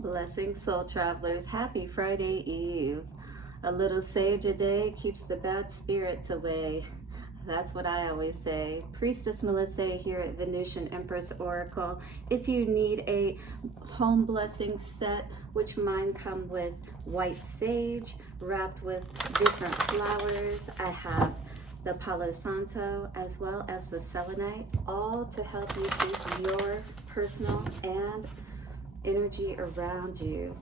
Blessings, soul travelers. Happy Friday Eve. A little sage a day keeps the bad spirits away. That's what I always say. Priestess Melissae here at Venusian Empress Oracle. If you need a home blessing set, which mine come with white sage wrapped with different flowers. I have the Palo Santo as well as the selenite, all to help you keep your personal and energy around you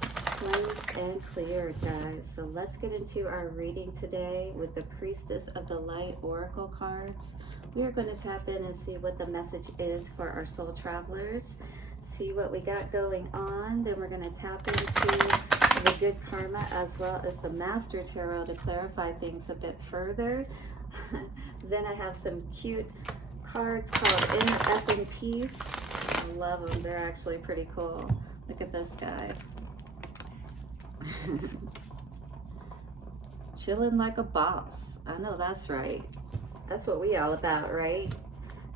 cleansed and cleared, guys. So let's get into our reading today with the Priestess of the Light Oracle cards. We are going to tap in and see what the message is for our soul travelers, see what we got going on. Then we're going to tap into the good karma as well as the Master Tarot to clarify things a bit further. Then I have some cute cards called Inner Effing Peace. I love them. They're actually pretty cool. Look at this guy. Chilling like a boss. I know that's right. That's what we all about, right?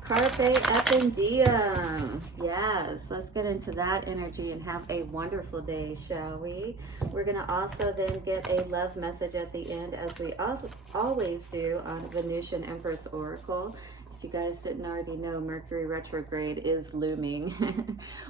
Carpe effing diem. Yes, let's get into that energy and have a wonderful day, shall we? We're going to also then get a love message at the end, as we also always do on Venusian Empress Oracle. If you guys didn't already know, Mercury retrograde is looming.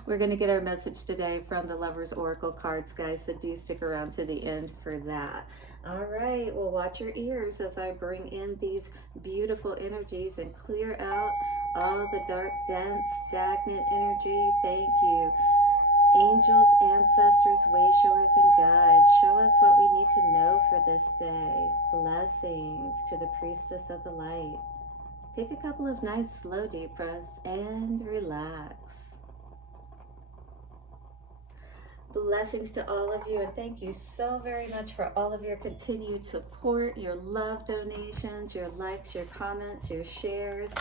We're going to get our message today from the Lovers Oracle cards, guys, so do stick around to the end for that. All right, well, watch your ears as I bring in these beautiful energies and clear out all the dark, dense, stagnant energy. Thank you. Angels, ancestors, wayshowers, and guides, show us what we need to know for this day. Blessings to the Priestess of the Light. Take a couple of nice slow deep breaths and relax. Blessings to all of you, and thank you so very much for all of your continued support, your love donations, your likes, your comments, your shares.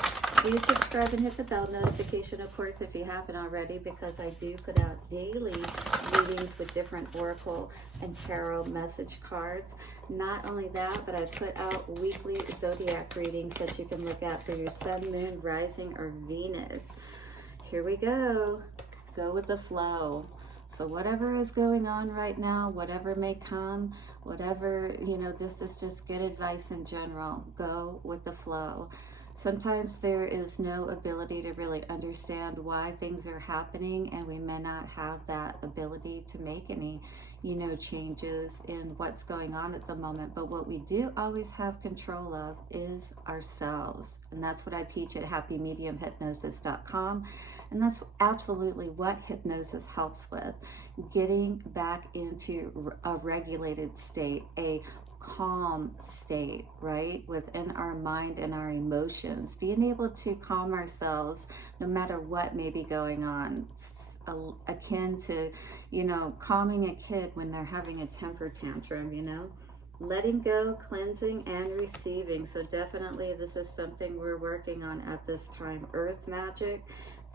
Do subscribe and hit the bell notification, of course, if you haven't already, because I do put out daily readings with different oracle and tarot message cards. Not only that, but I put out weekly zodiac readings that you can look at for your sun, moon, rising, or Venus. Here we go. Go with the flow. So whatever is going on right now, whatever may come, whatever, this is just good advice in general. Go with the flow. Sometimes there is no ability to really understand why things are happening, and we may not have that ability to make any, changes in what's going on at the moment. But what we do always have control of is ourselves. And that's what I teach at happymediumhypnosis.com. And that's absolutely what hypnosis helps with. Getting back into a regulated state, a calm state, right, within our mind and our emotions, being able to calm ourselves no matter what may be going on. It's akin to, calming a kid when they're having a temper tantrum, letting go, cleansing, and receiving. So definitely this is something we're working on at this time. Earth magic,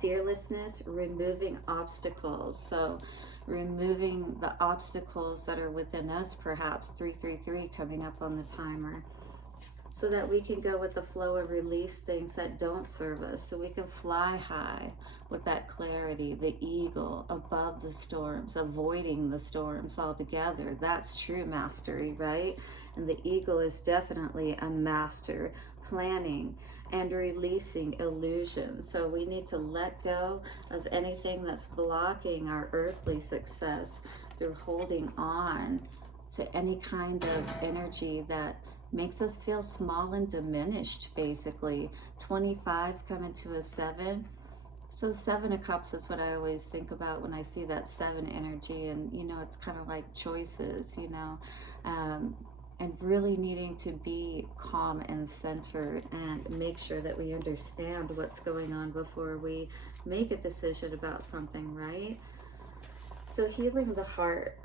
fearlessness, removing obstacles. So removing the obstacles that are within us, perhaps 333 coming up on the timer, so that we can go with the flow and release things that don't serve us, so we can fly high with that clarity, the eagle above the storms, avoiding the storms altogether. That's true mastery, right? And the eagle is definitely a master, planning and releasing illusions. So we need to let go of anything that's blocking our earthly success through holding on to any kind of energy that makes us feel small and diminished, basically. 25 coming to a 7. So 7 of Cups is what I always think about when I see that 7 energy. And, it's kind of like choices, and really needing to be calm and centered and make sure that we understand what's going on before we make a decision about something, right? So healing the heart,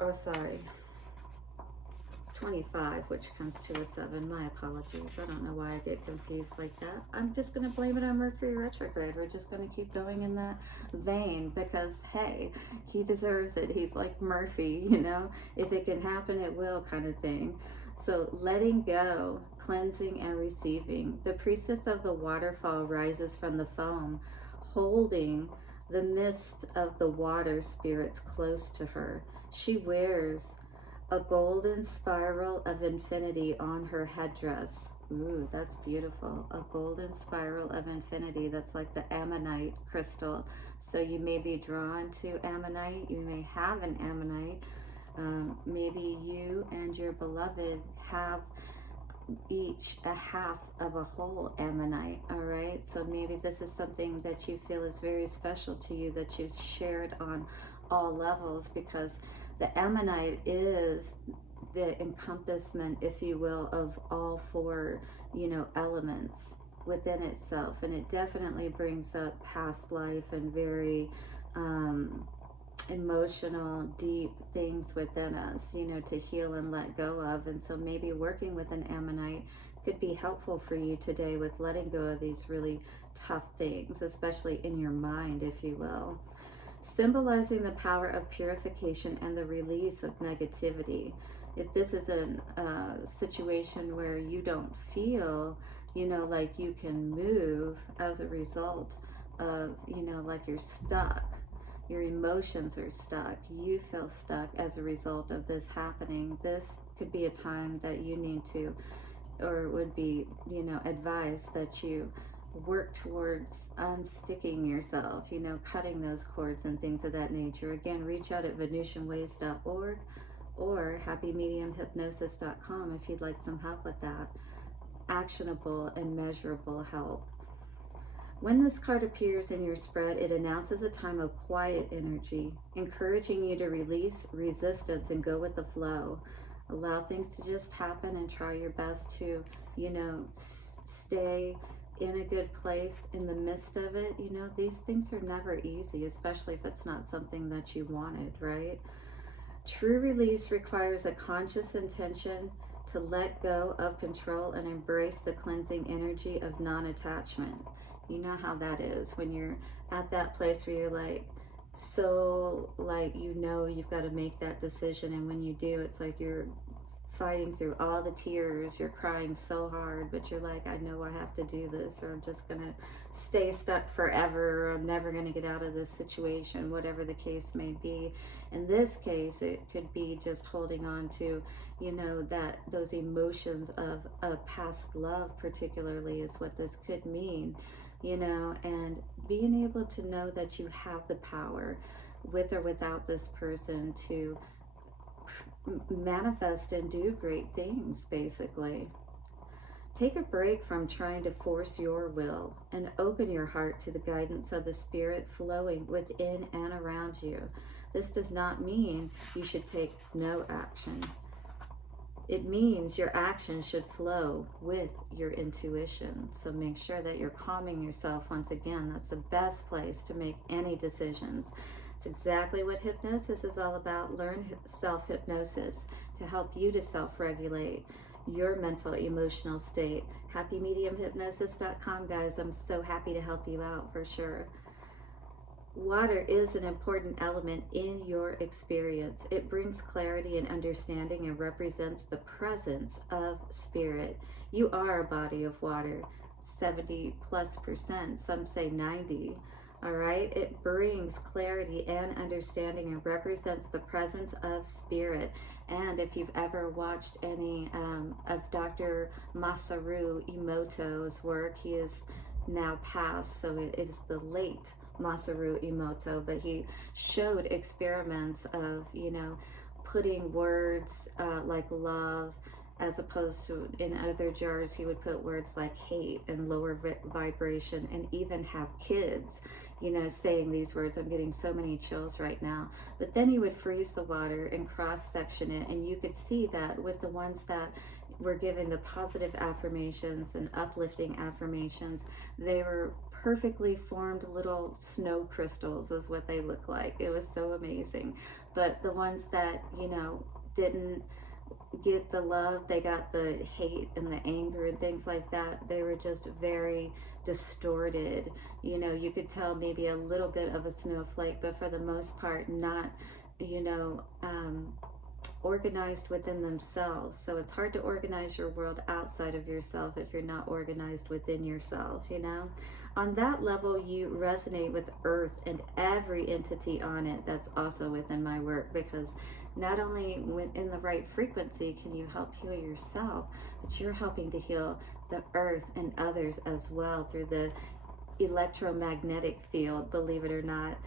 25, which comes to a 7. My apologies. I don't know why I get confused like that. I'm just going to blame it on Mercury retrograde. We're just going to keep going in that vein because, hey, he deserves it. He's like Murphy, if it can happen, it will kind of thing. So letting go, cleansing, and receiving. The Priestess of the Waterfall rises from the foam, holding the mist of the water spirits close to her. She wears a golden spiral of infinity on her headdress. Ooh, that's beautiful. A golden spiral of infinity. That's like the ammonite crystal. So you may be drawn to ammonite. You may have an ammonite. Maybe you and your beloved have each a half of a whole ammonite. All right, so maybe this is something that you feel is very special to you, that you've shared on all levels, because the ammonite is the encompassment, if you will, of all four, you know, elements within itself. And it definitely brings up past life and very emotional, deep things within us, you know, to heal and let go of. And so maybe working with an ammonite could be helpful for you today with letting go of these really tough things, especially in your mind, if you will. Symbolizing the power of purification and the release of negativity. If this is a situation where you don't feel, you know, like you can move as a result of, you know, like you're stuck, your emotions are stuck, you feel stuck as a result of this happening, this could be a time that you need to, or would be, you know, advised that you work towards unsticking yourself, you know, cutting those cords and things of that nature. Again, reach out at venusianways.org or happymediumhypnosis.com if you'd like some help with that. Actionable and measurable help. When this card appears in your spread, it announces a time of quiet energy, encouraging you to release resistance and go with the flow. Allow things to just happen and try your best to, you know, stay in a good place in the midst of it. You know, these things are never easy, especially if it's not something that you wanted, right? True release requires a conscious intention to let go of control and embrace the cleansing energy of non-attachment. You know how that is when you're at that place where you're like, so like, you know, you've got to make that decision. And when you do, it's like you're fighting through all the tears, you're crying so hard, but you're like, I know I have to do this, or I'm just gonna stay stuck forever, or I'm never gonna get out of this situation, whatever the case may be. In this case, it could be just holding on to, you know, that those emotions of a past love particularly is what this could mean, you know, and being able to know that you have the power, with or without this person, to manifest and do great things, basically. Take a break from trying to force your will and open your heart to the guidance of the Spirit flowing within and around you. This does not mean you should take no action. It means your action should flow with your intuition. So make sure that you're calming yourself. Once again, that's the best place to make any decisions. It's exactly what hypnosis is all about. Learn self-hypnosis to help you to self-regulate your mental, emotional state. happymediumhypnosis.com, guys. I'm so happy to help you out for sure. Water is an important element in your experience. It brings clarity and understanding and represents the presence of spirit. You are a body of water, 70+%, some say 90. All right, it brings clarity and understanding and represents the presence of spirit. And if you've ever watched any of Dr. Masaru Emoto's work, he is now passed, so it is the late Masaru Emoto, but he showed experiments of, you know, putting words like love, as opposed to in other jars he would put words like hate and lower vibration, and even have kids, you know, saying these words. I'm getting so many chills right now. But then he would freeze the water and cross-section it, and you could see that with the ones that were given the positive affirmations and uplifting affirmations, they were perfectly formed little snow crystals is what they look like. It was so amazing. But the ones that, you know, didn't get the love, they got the hate and the anger and things like that, they were just very distorted. You know, you could tell maybe a little bit of a snowflake, but for the most part not, you know, organized within themselves. So it's hard to organize your world outside of yourself if you're not organized within yourself, you know? On that level, you resonate with Earth and every entity on it that's also within my work, because not only when in the right frequency can you help heal yourself, but you're helping to heal the Earth and others as well through the electromagnetic field, believe it or not.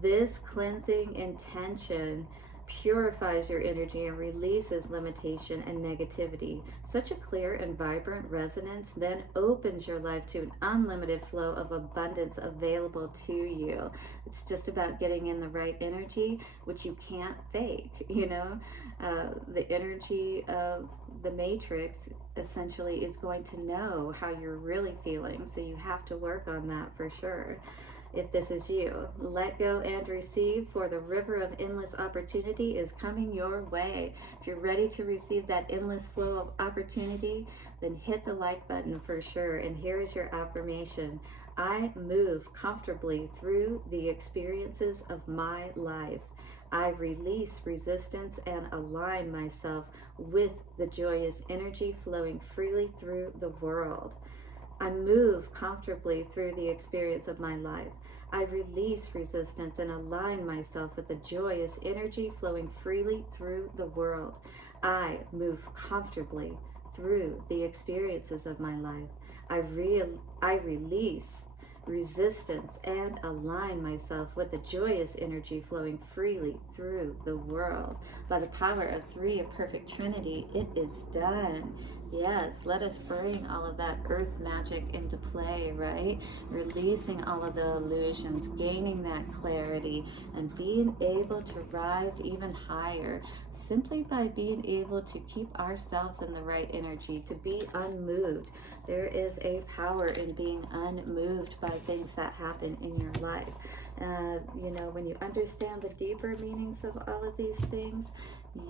This cleansing intention purifies your energy and releases limitation and negativity. Such a clear and vibrant resonance then opens your life to an unlimited flow of abundance available to you. It's just about getting in the right energy, which you can't fake, you know. The energy of the matrix essentially is going to know how you're really feeling, so you have to work on that for sure. If this is you, let go and receive, for the river of endless opportunity is coming your way. If you're ready to receive that endless flow of opportunity, then hit the like button for sure. And here is your affirmation: I move comfortably through the experiences of my life. I release resistance and align myself with the joyous energy flowing freely through the world. I move comfortably through the experience of my life. I release resistance and align myself with the joyous energy flowing freely through the world. I move comfortably through the experiences of my life. I release resistance and align myself with the joyous energy flowing freely through the world. By the power of three, a perfect trinity, it is done. Yes, let us bring all of that earth magic into play, right? Releasing all of the illusions, gaining that clarity, and being able to rise even higher simply by being able to keep ourselves in the right energy, to be unmoved. There is a power in being unmoved by things that happen in your life. You know, when you understand the deeper meanings of all of these things,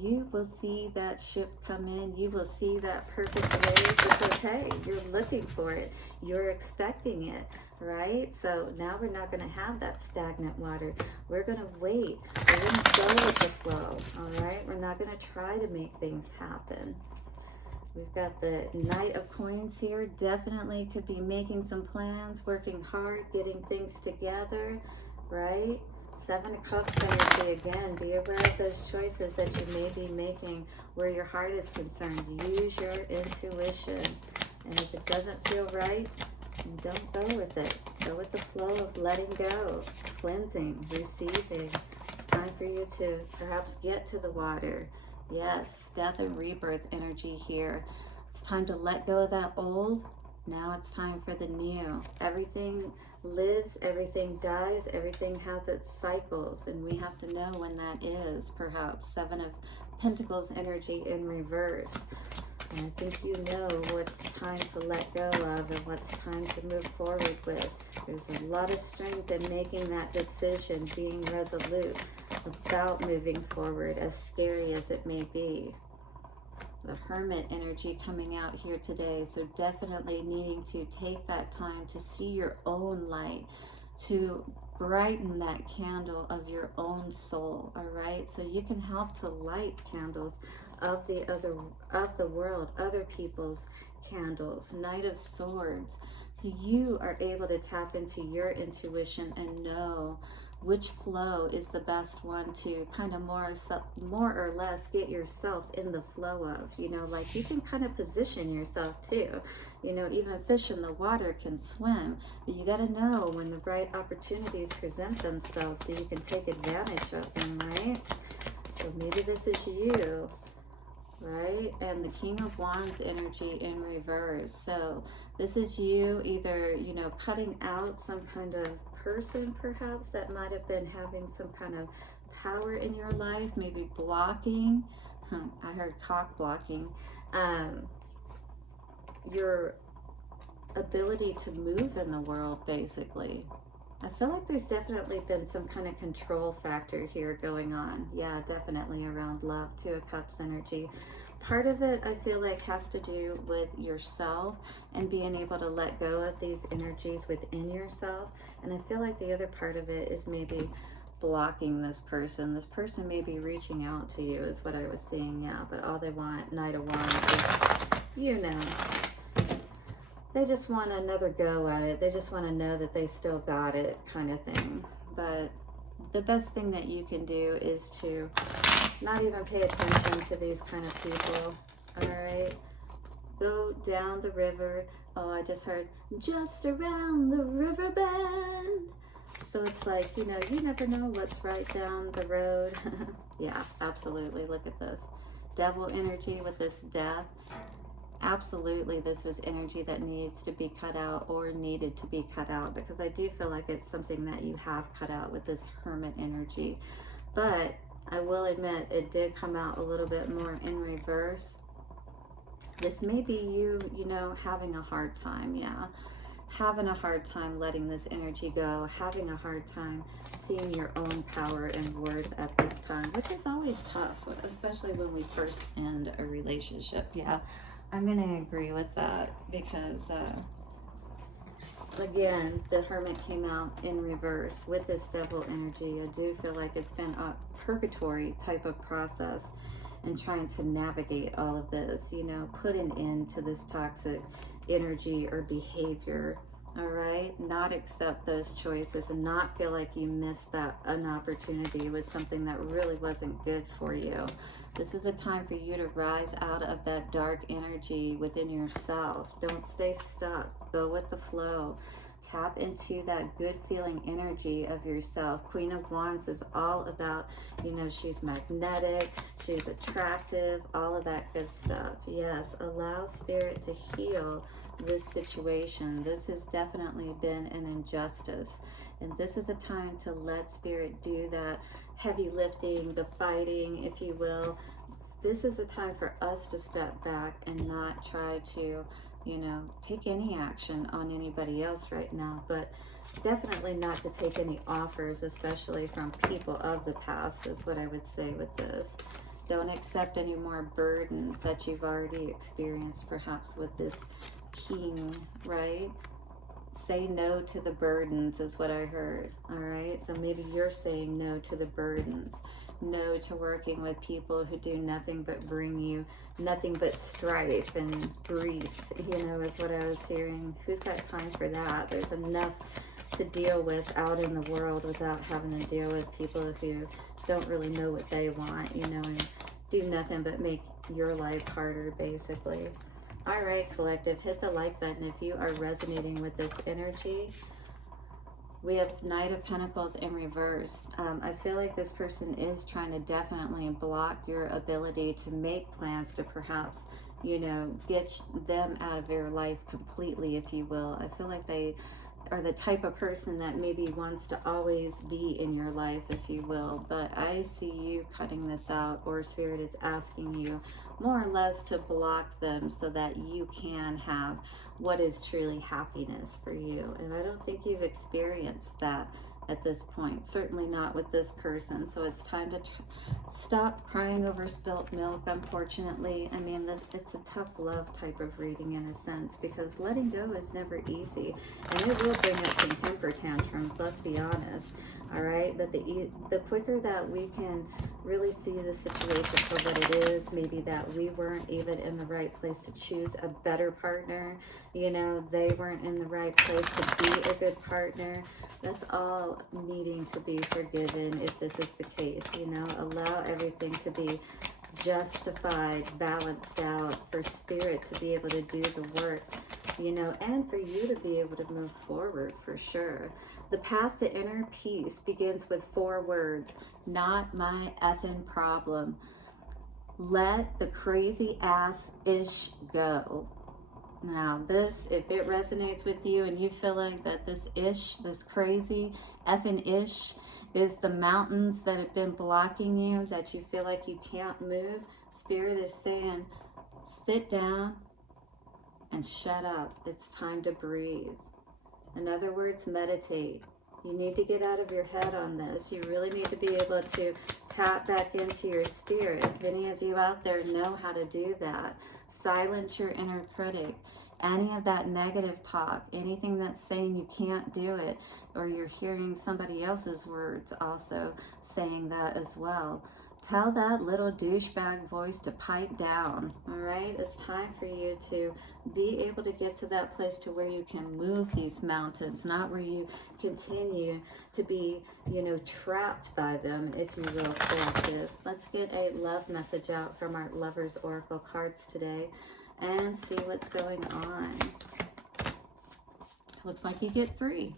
you will see that ship come in. You will see that perfect wave, because, hey, you're looking for it. You're expecting it, right? So now we're not going to have that stagnant water. We're going to wait. We're going to go with the flow, all right? We're not going to try to make things happen. We've got the Knight of Coins here. Definitely could be making some plans, working hard, getting things together, right? Seven of Cups energy again. Be aware of those choices that you may be making where your heart is concerned. Use your intuition. And if it doesn't feel right, don't go with it. Go with the flow of letting go, cleansing, receiving. It's time for you to perhaps get to the water. Yes, death and rebirth energy here. It's time to let go of that old. Now it's time for the new. Everything lives, everything dies, everything has its cycles, and we have to know when that is, perhaps. Seven of Pentacles energy in reverse. And I think you know what's time to let go of and what's time to move forward with. There's a lot of strength in making that decision, being resolute about moving forward, as scary as it may be. The Hermit energy coming out here today. So definitely needing to take that time to see your own light, to brighten that candle of your own soul, all right? So you can help to light candles of the world, other people's candles. Knight of Swords. So you are able to tap into your intuition and know which flow is the best one to kind of more or less get yourself in the flow of. You know, like you can kind of position yourself too. You know, even fish in the water can swim, but you got to know when the right opportunities present themselves so you can take advantage of them, right? So maybe this is you, right? And the King of Wands energy in reverse. So this is you either, you know, cutting out some kind of person perhaps that might have been having some kind of power in your life, maybe blocking. I heard cock blocking. Your ability to move in the world, basically. I feel like there's definitely been some kind of control factor here going on. Yeah, definitely around love. Two of Cups energy. Part of it, I feel like, has to do with yourself and being able to let go of these energies within yourself. And I feel like the other part of it is maybe blocking this person. This person may be reaching out to you is what I was seeing, yeah, but all they want, Knight of Wands, is, you know, they just want another go at it. They just want to know that they still got it, kind of thing. But the best thing that you can do is to not even pay attention to these kind of people, all right? Go down the river. Oh, I just heard, just around the river bend. So it's like, you know, you never know what's right down the road. Yeah, absolutely. Look at this. Devil energy with this death. Absolutely, this was energy that needs to be cut out or needed to be cut out, because I do feel like it's something that you have cut out with this Hermit energy. But I will admit it did come out a little bit more in reverse. This may be you, you know, having a hard time, yeah. Having a hard time letting this energy go, having a hard time seeing your own power and worth at this time, which is always tough, especially when we first end a relationship, yeah. I'm going to agree with that because, again, the Hermit came out in reverse with this Devil energy. I do feel like it's been a purgatory type of process and trying to navigate all of this, you know, put an end to this toxic energy or behavior, all right? Not accept those choices and not feel like you missed an opportunity with something that really wasn't good for you. This is a time for you to rise out of that dark energy within yourself. Don't stay stuck. Go with the flow. Tap into that good feeling energy of yourself. Queen of Wands is all about, you know, she's magnetic, she's attractive, all of that good stuff. Yes, allow Spirit to heal this situation. This has definitely been an injustice. And this is a time to let Spirit do that heavy lifting, the fighting, if you will. This is a time for us to step back and not try to, you know, take any action on anybody else right now, but definitely not to take any offers, especially from people of the past, is what I would say with this. Don't accept any more burdens that you've already experienced, perhaps with this King, right? Say no to the burdens is what I heard, all right? So maybe you're saying no to the burdens, no to working with people who do nothing but bring you nothing but strife and grief, you know, is what I was hearing. Who's got time for that? There's enough to deal with out in the world without having to deal with people who don't really know what they want, you know, and do nothing but make your life harder, basically. All right, collective, hit the like button if you are resonating with this energy. We have Knight of Pentacles in reverse. I feel like this person is trying to definitely block your ability to make plans to perhaps, you know, get them out of your life completely, if you will. I feel like they are the type of person that maybe wants to always be in your life, if you will. But I see you cutting this out, or Spirit is asking you more or less to block them so that you can have what is truly happiness for you. And I don't think you've experienced that at this point, certainly not with this person. So it's time to stop crying over spilt milk, unfortunately. I mean, it's a tough love type of reading in a sense, because letting go is never easy, and it will bring up some temper tantrums, let's be honest, all right? But the quicker that we can really see the situation for what it is, maybe that we weren't even in the right place to choose a better partner, you know, they weren't in the right place to be a good partner, that's all needing to be forgiven if this is the case, you know. Allow everything to be justified, balanced out, for Spirit to be able to do the work, you know, and for you to be able to move forward, for sure. The path to inner peace begins with 4 words: not my effing problem. Let the crazy ass ish go. Now this, if it resonates with you and you feel like that this ish, this crazy effing ish is the mountains that have been blocking you, that you feel like you can't move, Spirit is saying, sit down and shut up. It's time to breathe. In other words, meditate. You need to get out of your head on this. You really need to be able to tap back into your spirit. If any of you out there know how to do that, silence your inner critic. Any of that negative talk, anything that's saying you can't do it, or you're hearing somebody else's words also saying that as well. Tell that little douchebag voice to pipe down, all right? It's time for you to be able to get to that place to where you can move these mountains, not where you continue to be, you know, trapped by them, if you will, collective. Let's get a love message out from our Lovers Oracle cards today and see what's going on. Looks like you get 3.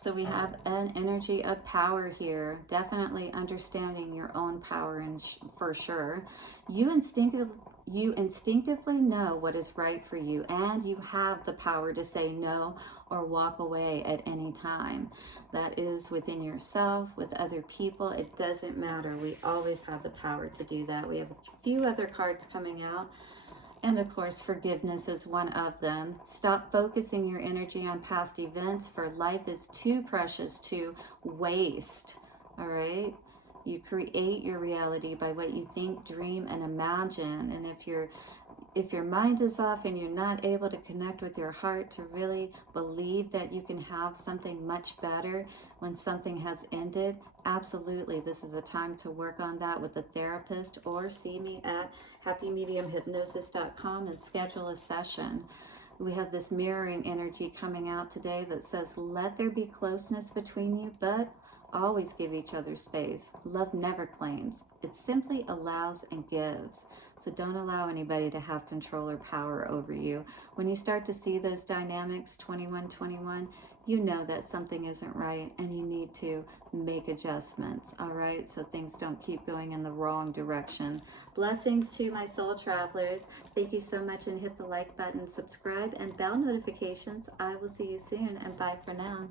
So we have an energy of power here, definitely understanding your own power, and for sure. You instinctively know what is right for you, and you have the power to say no or walk away at any time. That is within yourself, with other people. It doesn't matter. We always have the power to do that. We have a few other cards coming out. And of course, forgiveness is one of them. Stop focusing your energy on past events, for life is too precious to waste. All right? You create your reality by what you think, dream, and imagine. And if your mind is off and you're not able to connect with your heart to really believe that you can have something much better when something has ended, absolutely, this is the time to work on that with a therapist, or see me at happymediumhypnosis.com and schedule a session. We have this mirroring energy coming out today that says, let there be closeness between you, but always give each other space. Love never claims. It simply allows and gives. So don't allow anybody to have control or power over you. When you start to see those dynamics, 2121, you know that something isn't right and you need to make adjustments, all right? So things don't keep going in the wrong direction. Blessings to my soul travelers. Thank you so much, and hit the like button, subscribe, and bell notifications. I will see you soon, and bye for now.